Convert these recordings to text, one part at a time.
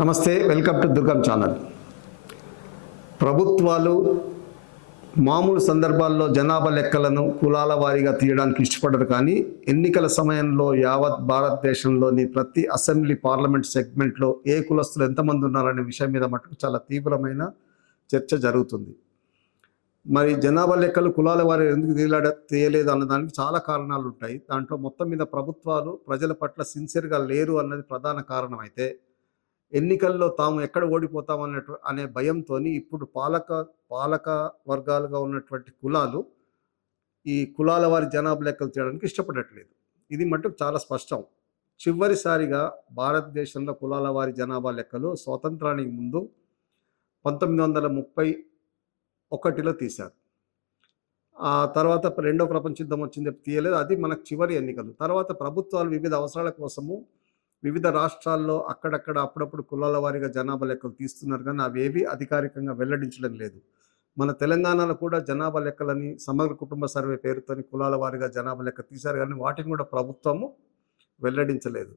నమస్తే, welcome to Durgam channel. ప్రభుత్వాలు మామూలు సందర్భాల్లో జనాభా లెక్కలను కులాల వారీగా తీయడానికి ఇష్టపడరు. కానీ ఎన్నికల సమయంలో యావత్ భారతదేశంలోని ప్రతి అసెంబ్లీ పార్లమెంట్ సెగ్మెంట్లో ఏ కులస్తులు ఎంతమంది ఉన్నారనే విషయం మీద మటుకు చాలా తీవ్రమైన చర్చ జరుగుతుంది. మరి జనాభా లెక్కలు కులాల వారి ఎందుకు తీయలేదు అన్నదానికి చాలా కారణాలు ఉంటాయి. దాంట్లో మొత్తం మీద ప్రభుత్వాలు ప్రజల పట్ల సిన్సియర్గా లేరు అన్నది ప్రధాన కారణం. అయితే ఎన్నికల్లో తాము ఎక్కడ అనే భయంతో ఇప్పుడు పాలక వర్గాలుగా ఉన్నటువంటి కులాలు ఈ కులాల వారి జనాభా లెక్కలు చేయడానికి ఇష్టపడట్లేదు. ఇది మటుకు చాలా స్పష్టం. చివరిసారిగా భారతదేశంలో కులాల వారి జనాభా లెక్కలు స్వాతంత్రానికి ముందు 1931లో తీశారు. ఆ తర్వాత రెండో ప్రపంచ యుద్ధం వచ్చింది, తీయలేదు. అది మనకు చివరి ఎన్నికలు. తర్వాత ప్రభుత్వాలు వివిధ అవసరాల కోసము వివిధ రాష్ట్రాల్లో అక్కడక్కడ అప్పుడప్పుడు కులాల వారీగా జనాభా లెక్కలు తీస్తున్నారు, కానీ అవేవి అధికారికంగా వెల్లడించడం లేదు. మన తెలంగాణలో కూడా జనాభా లెక్కలని సమగ్ర కుటుంబ సర్వే పేరుతోని కులాల వారీగా జనాభా లెక్క తీశారు, కానీ వాటిని కూడా ప్రభుత్వము వెల్లడించలేదు.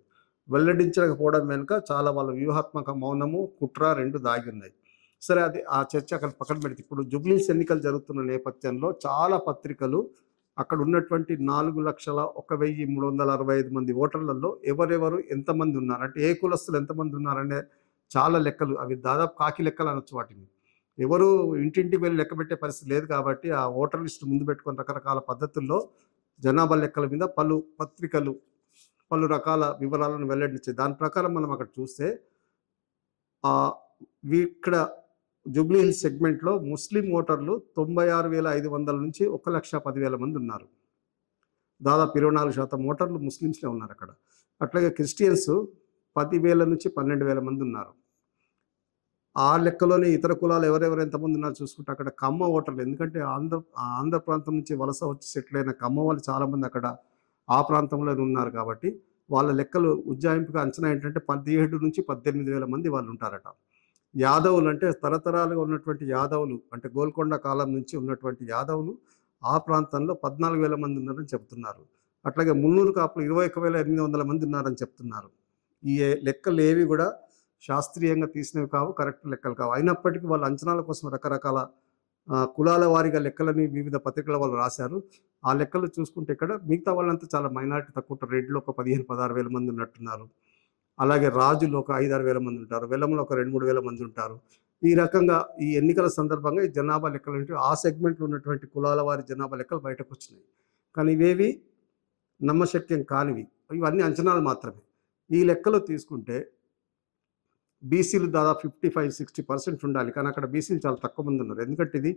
వెల్లడించకపోవడం వెనుక చాలా వాళ్ళ వ్యూహాత్మక మౌనము, కుట్ర రెండు దాగి ఉన్నాయి. సరే, అది ఆ చర్చ అక్కడ పక్కన పెడితే ఇప్పుడు జూబ్లీస్ ఎన్నికలు జరుగుతున్న నేపథ్యంలో చాలా పత్రికలు అక్కడ ఉన్నటువంటి 4,01,365 మంది ఓటర్లలో ఎవరెవరు ఎంతమంది ఉన్నారు, అంటే ఏ కులస్తులు ఎంతమంది ఉన్నారనే చాలా లెక్కలు, అవి దాదాపు కాకి లెక్కలు అనొచ్చు. వాటిని ఎవరు ఇంటింటికి వెళ్ళి లెక్క పెట్టే పరిస్థితి లేదు కాబట్టి ఆ ఓటర్ లిస్ట్ ముందు పెట్టుకుని రకరకాల పద్ధతుల్లో జనాభా లెక్కల మీద పలు పత్రికలు పలు రకాల వివరాలను వెల్లడించాయి. దాని ప్రకారం మనం అక్కడ చూస్తే ఇక్కడ జూబ్లీ హిల్స్ సెగ్మెంట్లో ముస్లిం ఓటర్లు 96,500 నుంచి 1,10,000 మంది ఉన్నారు. దాదాపు 24% ఓటర్లు ముస్లిమ్స్లే ఉన్నారు అక్కడ. అట్లాగే క్రిస్టియన్స్ 10,000 నుంచి 12,000 మంది ఉన్నారు. ఆ లెక్కలోనే ఇతర కులాలు ఎవరెవరు ఎంతమంది ఉన్నారు చూసుకుంటే అక్కడ కమ్మ ఓటర్లు, ఎందుకంటే ఆంధ్ర ప్రాంతం నుంచి వలస వచ్చి సెటిల్ అయిన కమ్మ వాళ్ళు చాలామంది అక్కడ ఆ ప్రాంతంలో ఉన్నారు. కాబట్టి వాళ్ళ లెక్కలు ఉజ్జాయింపుగా అంచనా ఏంటంటే 17 నుంచి 18,000 మంది వాళ్ళు ఉంటారట. యాదవులు అంటే తరతరాలుగా ఉన్నటువంటి యాదవులు, అంటే గోల్కొండ కాలం నుంచి ఉన్నటువంటి యాదవులు ఆ ప్రాంతంలో 14,000 మంది ఉన్నారని చెప్తున్నారు. అట్లాగే మున్నూరు కాపులు 21,800 మంది ఉన్నారని చెప్తున్నారు. ఈ లెక్కలు ఏవి కూడా శాస్త్రీయంగా తీసినవి కావు, కరెక్ట్ లెక్కలు కావు. అయినప్పటికీ వాళ్ళ అంచనాల కోసం రకరకాల కులాల వారీగా లెక్కలని వివిధ పత్రికల వాళ్ళు రాశారు. ఆ లెక్కలు చూసుకుంటే ఇక్కడ మిగతా వాళ్ళంతా చాలా మైనారిటీ తక్కువ. రెడ్లో ఒక 15,000-16,000 మంది ఉన్నట్టున్నారు. అలాగే రాజులు ఒక 5,000-6,000 మంది ఉంటారు. వెల్లములు ఒక 2,000-3,000 మంది ఉంటారు. ఈ రకంగా ఈ ఎన్నికల సందర్భంగా ఈ జనాభా లెక్కలు అంటే ఆ సెగ్మెంట్లో ఉన్నటువంటి కులాల వారి జనాభా లెక్కలు బయటకు వచ్చినాయి. కానీ ఇవేవి నమ్మశక్యం కానివి, ఇవన్నీ అంచనాలు మాత్రమే. ఈ లెక్కలు తీసుకుంటే బీసీలు దాదాపు 55-60% ఉండాలి, కానీ అక్కడ బీసీలు చాలా తక్కువ మంది ఉన్నారు. ఎందుకంటే ఇది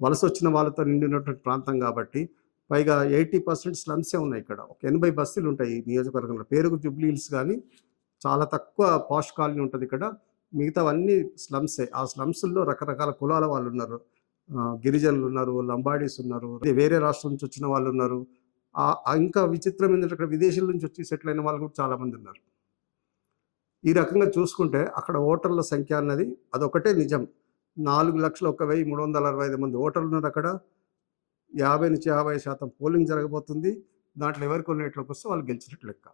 వలస వచ్చిన వాళ్ళతో నిండినటువంటి ప్రాంతం కాబట్టి. పైగా 80% స్లమ్సే ఉన్నాయి ఇక్కడ. ఒక 80 బస్తీలు ఉంటాయి ఈ నియోజకవర్గంలో. పేరుకు జూబ్లీ హిల్స్ కానీ చాలా తక్కువ పాష్ కాలనీ ఉంటుంది ఇక్కడ. మిగతావన్నీ స్లమ్సే. ఆ స్లమ్స్లో రకరకాల కులాల వాళ్ళు ఉన్నారు. గిరిజనులు ఉన్నారు, లంబాడీస్ ఉన్నారు, వేరే రాష్ట్రం నుంచి వచ్చిన వాళ్ళు ఉన్నారు. ఇంకా విచిత్రం ఏంటంటే అక్కడ విదేశాల నుంచి వచ్చి సెటిల్ అయిన వాళ్ళు కూడా చాలామంది ఉన్నారు. ఈ రకంగా చూసుకుంటే అక్కడ ఓటర్ల సంఖ్య అన్నది అదొకటే నిజం. 4,01,365 మంది ఓటర్లు ఉన్నారు అక్కడ. 50% నుంచి 50% పోలింగ్ జరగబోతుంది. దాంట్లో ఎవరికి కొన్నిట్లోకి వస్తే వాళ్ళు గెలిచినట్లు లెక్క.